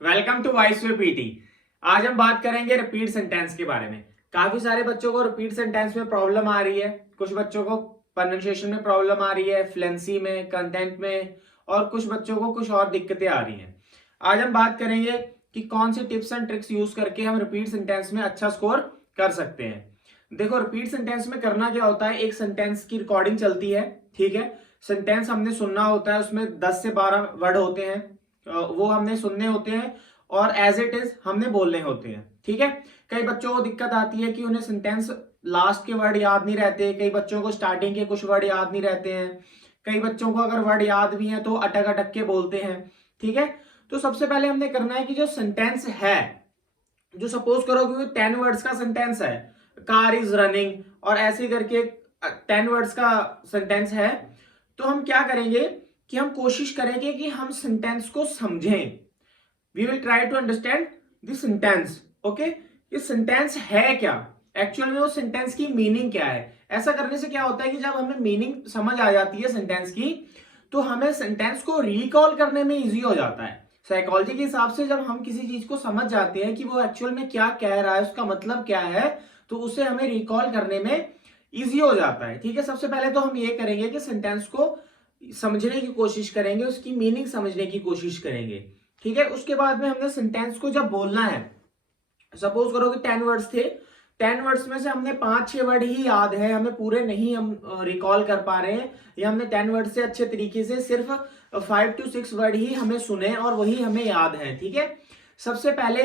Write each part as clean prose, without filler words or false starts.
Welcome to voice way PT. आज हम बात करेंगे रिपीट सेंटेंस के बारे में। काफी सारे बच्चों को रिपीट सेंटेंस में प्रॉब्लम आ रही है। कुछ बच्चों को प्रोनाउंसिएशन में प्रॉब्लम आ रही है, फ्लुएंसी में, कंटेंट में, और कुछ बच्चों को कुछ और दिक्कतें आ रही हैं। आज हम बात करेंगे कि कौन सी टिप्स एंड ट्रिक्स यूज करके हम रिपीट सेंटेंस में अच्छा स्कोर कर सकते हैं। देखो, रिपीट सेंटेंस में करना क्या होता है, एक सेंटेंस की रिकॉर्डिंग चलती है, ठीक है। सेंटेंस हमने सुनना होता है, उसमें 10 से 12 वर्ड होते हैं, वो हमने सुनने होते हैं और एज इट इज हमने बोलने होते हैं, ठीक है। कई बच्चों को दिक्कत आती है कि उन्हें सेंटेंस लास्ट के वर्ड याद नहीं रहते, कई बच्चों को स्टार्टिंग के कुछ वर्ड याद नहीं रहते हैं, कई बच्चों को अगर वर्ड याद भी हैं तो अटक अटक के बोलते हैं, ठीक है। तो सबसे पहले हमने करना है कि जो सेंटेंस है, जो सपोज करो कि 10 वर्ड्स का सेंटेंस है, कार इज रनिंग, और ऐसे करके 10 वर्ड्स का सेंटेंस है, तो हम क्या करेंगे कि हम कोशिश करेंगे कि हम सेंटेंस को समझें। We will try to understand this sentence. Okay, ये सेंटेंस है क्या, एक्चुअल में वो सेंटेंस की मीनिंग क्या है। ऐसा करने से क्या होता है कि जब हमें मीनिंग समझ आ जाती है सेंटेंस की, तो हमें सेंटेंस को रिकॉल करने में इजी हो जाता है। साइकोलॉजी के हिसाब से जब हम किसी चीज को समझ जाते हैं कि वो एक्चुअल में क्या कह रहा है, उसका मतलब क्या है, तो उसे हमें रिकॉल करने में इजी हो जाता है, ठीक है। सबसे पहले तो हम ये करेंगे कि सेंटेंस को समझने की कोशिश करेंगे, उसकी मीनिंग समझने की कोशिश करेंगे, ठीक है। उसके बाद में हमने सेंटेंस को जब बोलना है, सपोज करो कि 10 वर्ड्स थे, 10 वर्ड्स में से हमने 5-6 वर्ड ही याद है, हमें पूरे नहीं हम रिकॉल कर पा रहे हैं, या हमने 10 वर्ड से अच्छे तरीके से सिर्फ 5 to 6 वर्ड ही हमें सुने और वही हमें याद है, ठीक है। सबसे पहले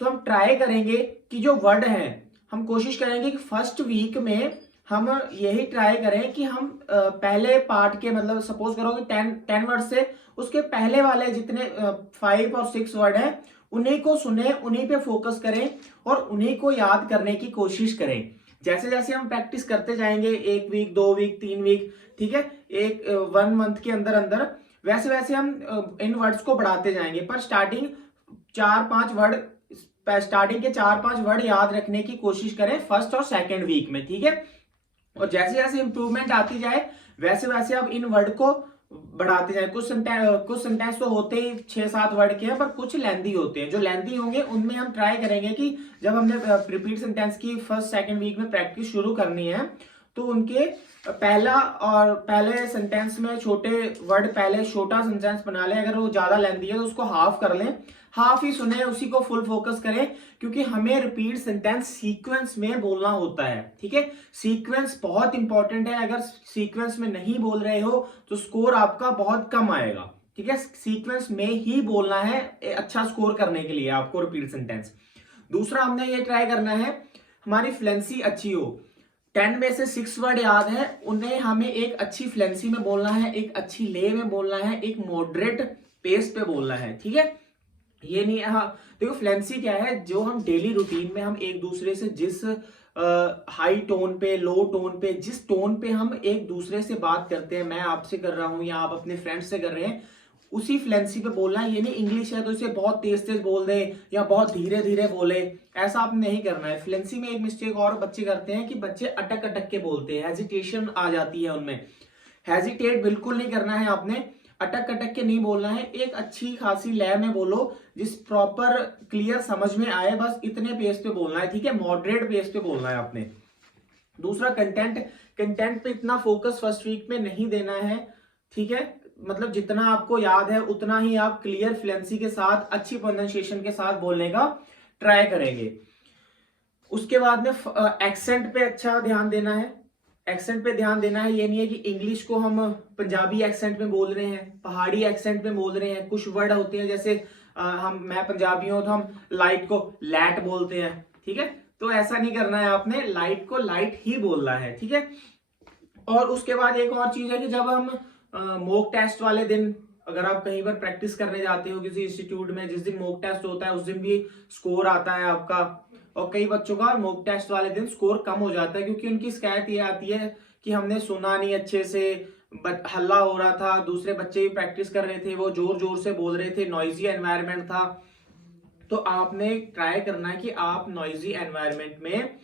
तो हम ट्राई करेंगे कि जो वर्ड है, हम कोशिश करेंगे कि फर्स्ट वीक में हम यही ट्राई करें कि हम पहले पार्ट के, मतलब सपोज करो कि 10 वर्ड से उसके पहले वाले जितने 5 और 6 वर्ड है, उन्हीं को सुने, उन्हीं पे फोकस करें और उन्हीं को याद करने की कोशिश करें। जैसे जैसे हम प्रैक्टिस करते जाएंगे, 1 वीक, 2 वीक, 3 वीक, ठीक है, एक 1 मंथ के अंदर अंदर, वैसे वैसे हम इन वर्ड्स को बढ़ाते जाएंगे। पर स्टार्टिंग के 4-5 वर्ड याद रखने की कोशिश करें फर्स्ट और सेकेंड वीक में, ठीक है। और जैसे जैसे इंप्रूवमेंट आती जाए, वैसे वैसे आप इन वर्ड को बढ़ाते जाए। कुछ सेंटेंस तो होते ही 6-7 वर्ड के हैं, पर कुछ लेंदी होते हैं। जो लेंदी होंगे उनमें हम ट्राई करेंगे कि जब हमने रिपीट सेंटेंस की फर्स्ट सेकंड वीक में प्रैक्टिस शुरू करनी है, तो उनके पहले सेंटेंस में छोटे वर्ड, पहले छोटा सेंटेंस बना लें। अगर वो ज्यादा लेंदी है तो उसको हाफ कर लें, हाफ ही सुने, उसी को फुल फोकस करें, क्योंकि हमें रिपीट सेंटेंस सीक्वेंस में बोलना होता है, ठीक है। सीक्वेंस बहुत इंपॉर्टेंट है। अगर सीक्वेंस में नहीं बोल रहे हो तो स्कोर आपका बहुत कम आएगा, ठीक है। सीक्वेंस में ही बोलना है अच्छा स्कोर करने के लिए आपको रिपीट सेंटेंस। दूसरा हमने ये ट्राई करना है हमारी फ्लुएंसी अच्छी हो। 10 में से 6 वर्ड याद है, उन्हें हमें एक अच्छी फ्लुएंसी में बोलना है, एक अच्छी ले में बोलना है, एक मॉडरेट पेस पे बोलना है, ठीक है। ये नहीं है, हाँ देखो, फ्लुएंसी क्या है, जो हम डेली रूटीन में हम एक दूसरे से जिस हाई टोन पे, लो टोन पे, जिस टोन पे हम एक दूसरे से बात करते हैं, मैं आपसे कर रहा हूं या आप अपने फ्रेंड से कर रहे हैं, उसी फ्लुएंसी पे बोलना है। ये नहीं इंग्लिश है तो इसे बहुत तेज तेज बोल दे या बहुत धीरे धीरे बोले, ऐसा आपने नहीं करना है। फ्लुएंसी में एक मिस्टेक और बच्चे करते हैं कि बच्चे अटक अटक के बोलते हैं, हेजिटेशन आ जाती है उनमें। हेजिटेट बिल्कुल नहीं करना है आपने, अटक अटक के नहीं बोलना है, एक अच्छी खासी लय में बोलो, जिस प्रॉपर क्लियर समझ में आए, बस इतने पेस पे बोलना है, ठीक है। मॉडरेट पेस पे बोलना है आपने। दूसरा कंटेंट पे इतना फोकस फर्स्ट वीक में नहीं देना है, ठीक है। मतलब जितना आपको याद है उतना ही आप क्लियर फ्लुएंसी के साथ, अच्छी प्रोनाउंसिएशन के साथ बोलने का ट्राई करेंगे। उसके बाद में एक्सेंट पे अच्छा ध्यान देना है। एक्सेंट पे ध्यान देना है, ये नहीं है कि इंग्लिश को हम पंजाबी एक्सेंट में बोल रहे हैं, पहाड़ी एक्सेंट में बोल रहे हैं। कुछ वर्ड होते हैं, जैसे मैं पंजाबी हूं तो हम लाइट को लैट बोलते हैं, ठीक है। तो ऐसा नहीं करना है आपने, लाइट को लाइट ही बोलना है, ठीक है। और उसके बाद एक और चीज है कि जब हम मॉक टेस्ट वाले दिन, अगर आप कहीं पर प्रैक्टिस करने जाते हो किसी इंस्टीट्यूट में, जिस दिन मॉक टेस्ट होता है उस दिन भी स्कोर आता है आपका। और कई बच्चों का मॉक टेस्ट वाले दिन स्कोर कम हो जाता है, क्योंकि उनकी शिकायत ये आती है कि हमने सुना नहीं अच्छे से, हल्ला हो रहा था, दूसरे बच्चे भी प्रैक्टिस कर रहे थे, वो जोर जोर से बोल रहे थे, नॉइजी एनवायरनमेंट था। तो आपने ट्राई करना है कि आप नॉइजी एनवायरनमेंट में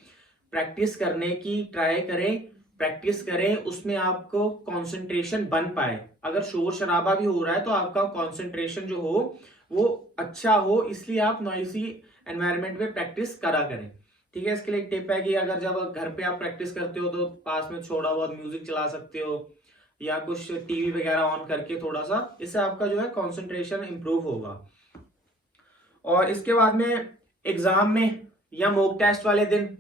प्रैक्टिस करने की ट्राई करें, प्रैक्टिस करें, उसमें आपको कंसंट्रेशन बन पाए। अगर शोर शराबा भी हो रहा है तो आपका कंसंट्रेशन जो हो वो अच्छा हो, इसलिए आप नॉइसी एनवायरनमेंट में प्रैक्टिस करा करें। ठीक है, इसके लिए एक टिप है कि अगर जब घर पे आप प्रैक्टिस करते हो तो पास में थोड़ा बहुत म्यूजिक चला सकते हो या कुछ टीवी वगैरह ऑन करके थोड़ा सा, इससे आपका जो है कंसंट्रेशन इंप्रूव होगा। और इसके बाद में एग्जाम में या मॉक टेस्ट वाले दिन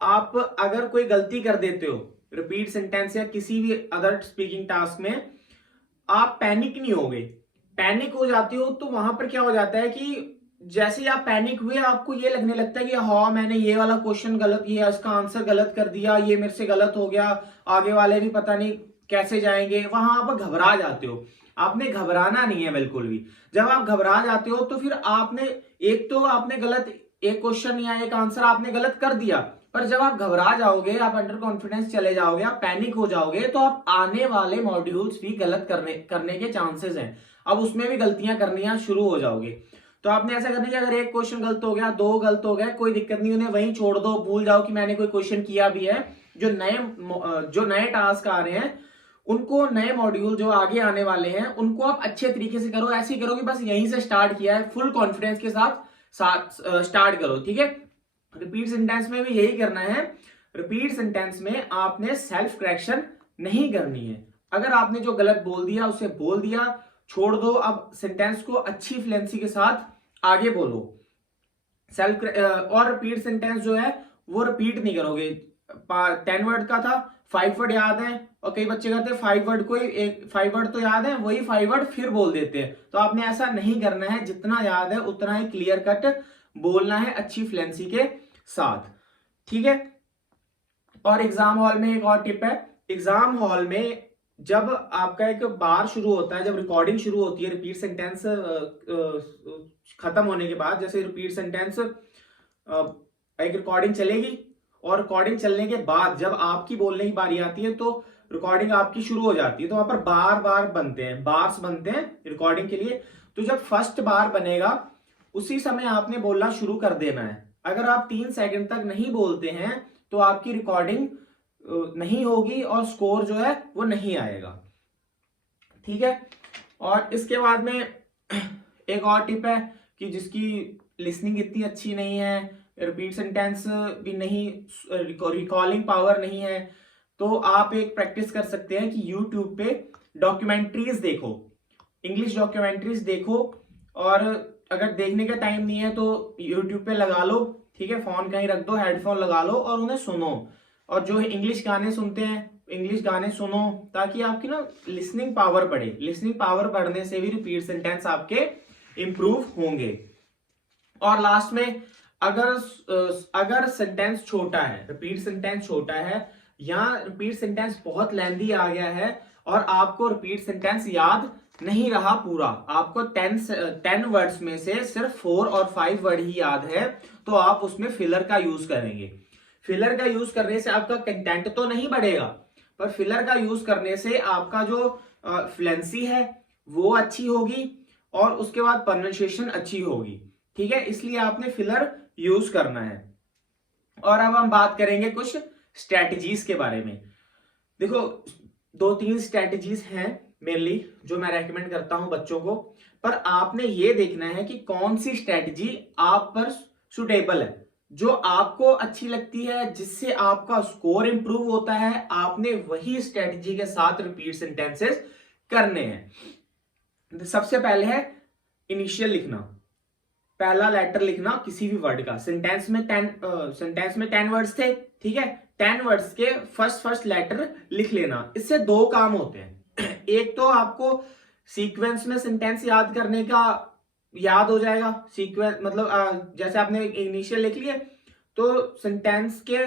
आप अगर कोई गलती कर देते हो रिपीट सेंटेंस या किसी भी अदर स्पीकिंग टास्क में, आप पैनिक नहीं होगे। पैनिक हो जाते हो तो वहां पर क्या हो जाता है कि जैसे ही आप पैनिक हुए आपको ये लगने लगता है कि हाँ मैंने ये वाला क्वेश्चन गलत, ये इसका आंसर गलत कर दिया, ये मेरे से गलत हो गया, आगे वाले भी पता नहीं कैसे जाएंगे, वहां आप घबरा जाते हो। आपने घबराना नहीं है बिल्कुल भी। जब आप घबरा जाते हो तो फिर आपने एक तो आपने गलत एक क्वेश्चन या एक आंसर आपने गलत कर दिया, पर जब आप घबरा जाओगे, आप अंडर कॉन्फिडेंस चले जाओगे, आप पैनिक हो जाओगे, तो आप आने वाले मॉड्यूल्स भी गलत करने के चांसेस हैं। अब उसमें भी गलतियां करनी शुरू हो जाओगे। तो आपने ऐसा करना कि अगर एक क्वेश्चन गलत हो गया, दो गलत हो गए, कोई दिक्कत नहीं, उन्हें वहीं छोड़ दो, भूल जाओ कि मैंने कोई क्वेश्चन किया भी है। जो नए टास्क आ रहे हैं उनको, नए मॉड्यूल जो आगे आने वाले हैं उनको आप अच्छे तरीके से करो। ऐसे ही करो कि बस यहीं से स्टार्ट किया है, फुल कॉन्फिडेंस के साथ स्टार्ट करो। ठीक है, रिपीट सेंटेंस में भी यही करना है। रिपीट सेंटेंस में आपने सेल्फ करेक्शन नहीं करनी है। अगर आपने जो गलत बोल दिया उसे बोल दिया, छोड़ दो। अब सेंटेंस को अच्छी फ्लुएंसी के साथ आगे बोलो। सेल्फ और रिपीट सेंटेंस जो है वो रिपीट नहीं करोगे। 10 वर्ड का था, 5 वर्ड याद है, और कई बच्चे करते हैं 5 वर्ड को, 5 वर्ड तो याद है, वही 5 वर्ड फिर बोल देते हैं। तो आपने ऐसा नहीं करना है, जितना याद है उतना ही क्लियर कट बोलना है अच्छी फ्लुएंसी के साथ। ठीक है, और एग्जाम हॉल में एक और टिप है। एग्जाम हॉल में जब आपका एक बार शुरू होता है, जब रिकॉर्डिंग शुरू होती है रिपीट सेंटेंस खत्म होने के बाद, जैसे रिपीट सेंटेंस एक रिकॉर्डिंग चलेगी, और रिकॉर्डिंग चलने के बाद जब आपकी बोलने की बारी आती है तो रिकॉर्डिंग आपकी शुरू हो जाती है। तो वहां पर बार बार बनते हैं, बार्स बनते हैं रिकॉर्डिंग के लिए। तो जब फर्स्ट बार बनेगा उसी समय आपने बोलना शुरू कर देना है। अगर आप 3 सेकंड तक नहीं बोलते हैं तो आपकी रिकॉर्डिंग नहीं होगी और स्कोर जो है वो नहीं आएगा। ठीक है, और इसके बाद में एक और टिप है कि जिसकी लिसनिंग इतनी अच्छी नहीं है, रिपीट सेंटेंस भी नहीं, रिकॉलिंग पावर नहीं है, तो आप एक प्रैक्टिस कर सकते हैं कि यूट्यूब पे डॉक्यूमेंट्रीज देखो, इंग्लिश डॉक्यूमेंट्रीज देखो। और अगर देखने का टाइम नहीं है तो यूट्यूब पे लगा लो। ठीक है, फोन कहीं रख दो, हेडफोन लगा लो और उन्हें सुनो। और जो इंग्लिश गाने सुनते हैं, इंग्लिश गाने सुनो, ताकि आपकी ना लिसनिंग पावर बढ़े। लिसनिंग पावर बढ़ने से भी रिपीट सेंटेंस आपके इंप्रूव होंगे। और लास्ट में अगर सेंटेंस छोटा है, रिपीट सेंटेंस छोटा है, या रिपीट सेंटेंस बहुत लेंथी आ गया है और आपको रिपीट सेंटेंस याद नहीं रहा पूरा, आपको 10 वर्ड्स में से सिर्फ 4 और 5 वर्ड ही याद है, तो आप उसमें फिलर का यूज करेंगे। फिलर का यूज करने से आपका कंटेंट तो नहीं बढ़ेगा, पर फिलर का यूज करने से आपका जो फ्लुएंसी है वो अच्छी होगी और उसके बाद प्रोनाउंसिएशन अच्छी होगी। ठीक है, इसलिए आपने फिलर यूज करना है। और अब हम बात करेंगे कुछ स्ट्रेटजीज के बारे में। देखो, 2-3 स्ट्रेटजीज हैं मेनली जो मैं रेकमेंड करता हूं बच्चों को, पर आपने ये देखना है कि कौन सी स्ट्रेटजी आप पर सुटेबल है, जो आपको अच्छी लगती है, जिससे आपका स्कोर इंप्रूव होता है। आपने वही स्ट्रेटजी के साथ रिपीट सेंटेंसेस करने हैं। सबसे पहले है इनिशियल लिखना, पहला लेटर लिखना किसी भी वर्ड का। सेंटेंस में 10 वर्ड्स थे, ठीक है, 10 वर्ड्स के फर्स्ट लेटर लिख लेना। इससे 2 काम होते हैं। एक तो आपको सीक्वेंस में सेंटेंस याद करने का याद हो जाएगा। सीक्वेंस मतलब जैसे आपने इनिशियल लिख लिए तो सेंटेंस के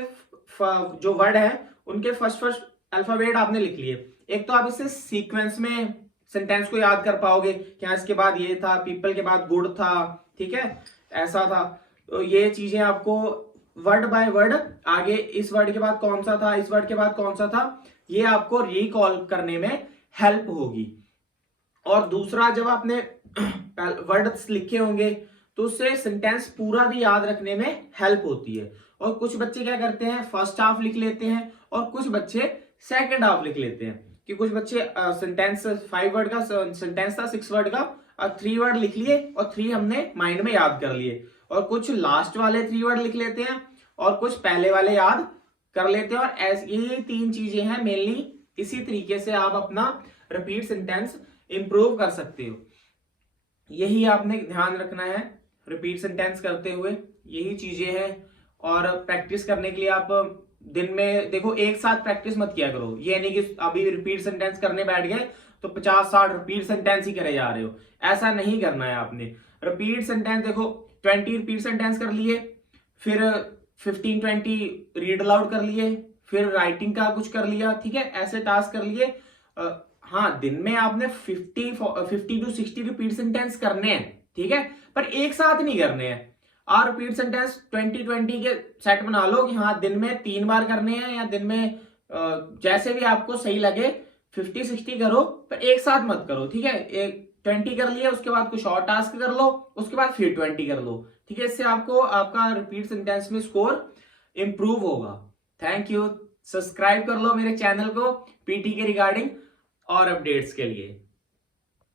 जो वर्ड है उनके फर्स्ट अल्फाबेट आपने लिख लिए। एक तो आप इससे सीक्वेंस में सेंटेंस को याद कर पाओगे कि हाँ इसके बाद ये था, पीपल के बाद गुड था, ठीक है, ऐसा था। तो ये चीजें आपको वर्ड बाय वर्ड, आगे इस वर्ड के बाद कौन सा था, इस वर्ड के बाद कौन सा था, ये आपको रिकॉल करने में हेल्प होगी। और दूसरा, जब आपने वर्ड्स लिखे होंगे तो उससे सेंटेंस पूरा भी याद रखने में हेल्प होती है। और कुछ बच्चे क्या करते हैं, फर्स्ट हाफ लिख लेते हैं और कुछ बच्चे सेकंड हाफ लिख लेते हैं। कि कुछ बच्चे सेंटेंस 5 वर्ड का सेंटेंस था, 6 वर्ड का, और 3 वर्ड लिख लिए और 3 हमने माइंड में याद कर लिए, और कुछ लास्ट वाले 3 वर्ड लिख लेते हैं और कुछ पहले वाले याद कर लेते हैं। और ऐसी ये 3 चीजें हैं मेनली। इसी तरीके से आप अपना रिपीट सेंटेंस इंप्रूव कर सकते हो। यही आपने ध्यान रखना है रिपीट सेंटेंस करते हुए, यही चीजें हैं। और प्रैक्टिस करने के लिए आप दिन में देखो एक साथ प्रैक्टिस मत किया करो। ये नहीं कि अभी रिपीट सेंटेंस करने बैठ गए तो 50-60 रिपीट सेंटेंस ही करे जा रहे हो, ऐसा नहीं करना है आपने। रिपीट सेंटेंस देखो 20 रिपीट सेंटेंस कर लिए, फिर 15-20 रीड अलाउड कर लिए, फिर राइटिंग का कुछ कर लिया, ठीक है, ऐसे टास्क कर लिए। हाँ, दिन में आपने 50 to 60 रिपीट सेंटेंस करने हैं, ठीक है, पर एक साथ नहीं करने हैं। आप रिपीट सेंटेंस 20-20 के सेट बना लो कि हाँ दिन में 3 बार करने हैं, या दिन में जैसे भी आपको सही लगे 50-60 करो, पर एक साथ मत करो, ठीक है। एक 20 कर लिया, उसके बाद कुछ और टास्क कर लो, उसके बाद फिर 20 कर लो, ठीक है। इससे आपको आपका रिपीट सेंटेंस में स्कोर इंप्रूव होगा। Thank you. सब्सक्राइब कर लो मेरे चैनल को पीटी के रिगार्डिंग और अपडेट्स के लिए।